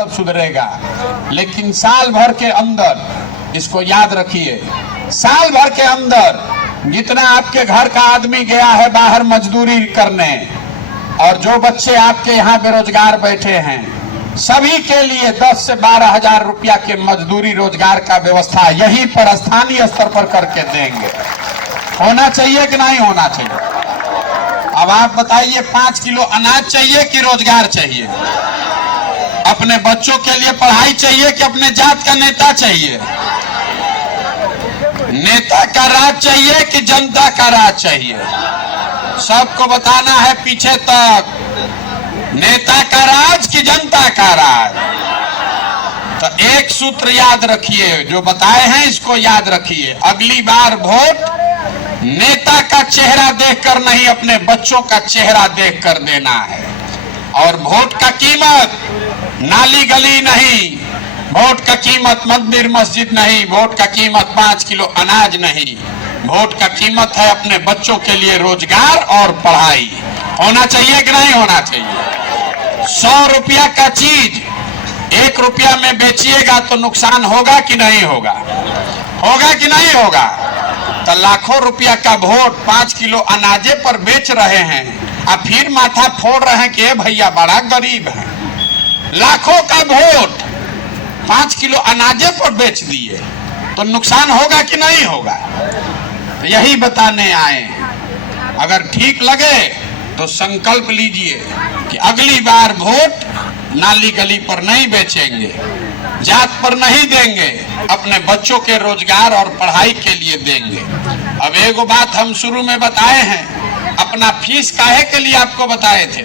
तब सुधरेगा। लेकिन साल भर के अंदर इसको याद रखिए, साल भर के अंदर जितना आपके घर का आदमी गया है बाहर मजदूरी करने, और जो बच्चे आपके यहाँ बेरोजगार बैठे हैं, सभी के लिए 10 से 12 हजार रुपया के मजदूरी रोजगार का व्यवस्था यहीं पर स्थानीय स्तर पर करके देंगे। होना चाहिए कि नहीं होना चाहिए? अब आप बताइए, 5 किलो अनाज चाहिए कि रोजगार चाहिए? अपने बच्चों के लिए पढ़ाई चाहिए कि अपने जात का नेता चाहिए? नेता का राज चाहिए कि जनता का राज चाहिए? सबको बताना है पीछे तक, नेता का राज कि जनता का राज। तो एक सूत्र याद रखिए, जो बताए हैं इसको याद रखिए, अगली बार वोट नेता का चेहरा देखकर नहीं, अपने बच्चों का चेहरा देखकर देना है। और वोट का कीमत नाली गली नहीं, वोट का कीमत मंदिर मस्जिद नहीं, वोट का कीमत 5 किलो अनाज नहीं, वोट का कीमत है अपने बच्चों के लिए रोजगार और पढ़ाई। होना चाहिए कि नहीं होना चाहिए? 100 रुपया का चीज 1 रुपया में बेचिएगा तो नुकसान होगा कि नहीं होगा? होगा कि नहीं होगा? तो लाखों रुपया का वोट 5 किलो अनाजे पर बेच रहे हैं, और फिर माथा फोड़ रहे हैं कि भैया बड़ा गरीब है। लाखों का वोट 5 किलो अनाजे पर बेच दिए तो नुकसान होगा कि नहीं होगा? यही बताने आए। अगर ठीक लगे तो संकल्प लीजिए कि अगली बार वोट नाली गली पर नहीं बेचेंगे, जात पर नहीं देंगे, अपने बच्चों के रोजगार और पढ़ाई के लिए देंगे। अब एगो बात हम शुरू में बताए हैं, अपना फीस काहे के लिए आपको बताए थे?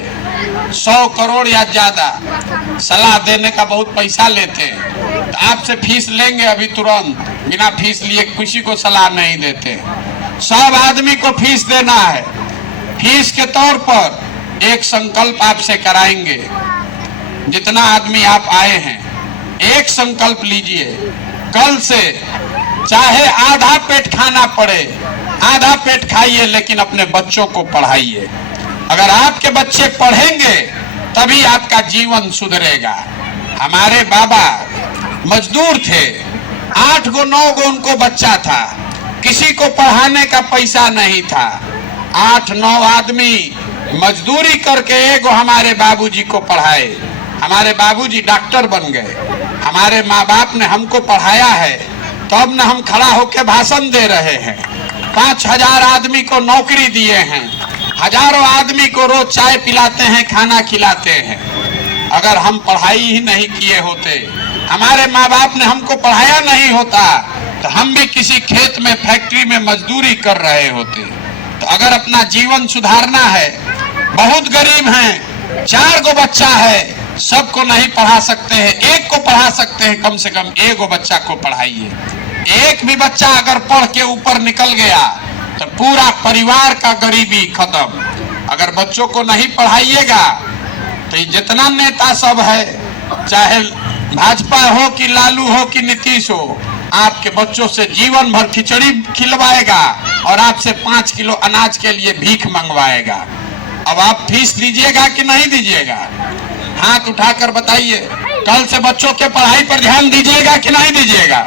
100 करोड़ या ज्यादा सलाह देने का बहुत पैसा लेते हैं, तो आपसे फीस लेंगे अभी तुरंत, बिना फीस लिए किसी को सलाह नहीं देते। सब आदमी को फीस देना है। फीस के तौर पर एक संकल्प आपसे कराएंगे। जितना आदमी आप आए हैं, एक संकल्प लीजिए, कल से चाहे आधा पेट खाना पड़े, आधा पेट खाइए, लेकिन अपने बच्चों को पढ़ाइए। अगर आपके बच्चे पढ़ेंगे तभी आपका जीवन सुधरेगा। हमारे बाबा मजदूर थे, 8 गो 9 गो उनको बच्चा था, किसी को पढ़ाने का पैसा नहीं था। 8-9 आदमी मजदूरी करके एगो हमारे बाबूजी को पढ़ाए। हमारे बाबूजी डॉक्टर बन गए। हमारे माँ बाप ने हमको पढ़ाया है, तब न हम खड़ा होकर भाषण दे रहे हैं। 5000 आदमी को नौकरी दिए हैं, हजारों आदमी को रोज चाय पिलाते हैं, खाना खिलाते हैं। अगर हम पढ़ाई ही नहीं किए होते, हमारे माँ बाप ने हमको पढ़ाया नहीं होता, तो हम भी किसी खेत में फैक्ट्री में मजदूरी कर रहे होते। तो अगर अपना जीवन सुधारना है, बहुत गरीब हैं, 4 गो बच्चा है, सबको नहीं पढ़ा सकते हैं, एक को पढ़ा सकते हैं, कम से कम एगो बच्चा को पढ़ाइए। एक भी बच्चा अगर पढ़ के ऊपर निकल गया तो पूरा परिवार का गरीबी खत्म। अगर बच्चों को नहीं पढ़ाइएगा तो जितना नेता सब है, चाहे भाजपा हो कि लालू हो कि नीतीश हो, आपके बच्चों से जीवन भर खिचड़ी खिलवाएगा और आपसे 5 किलो अनाज के लिए भीख मंगवाएगा। अब आप फीस दीजिएगा कि नहीं दीजिएगा? हाथ उठाकर बताइए, कल से बच्चों के पढ़ाई पर ध्यान दीजिएगा कि नहीं दीजिएगा?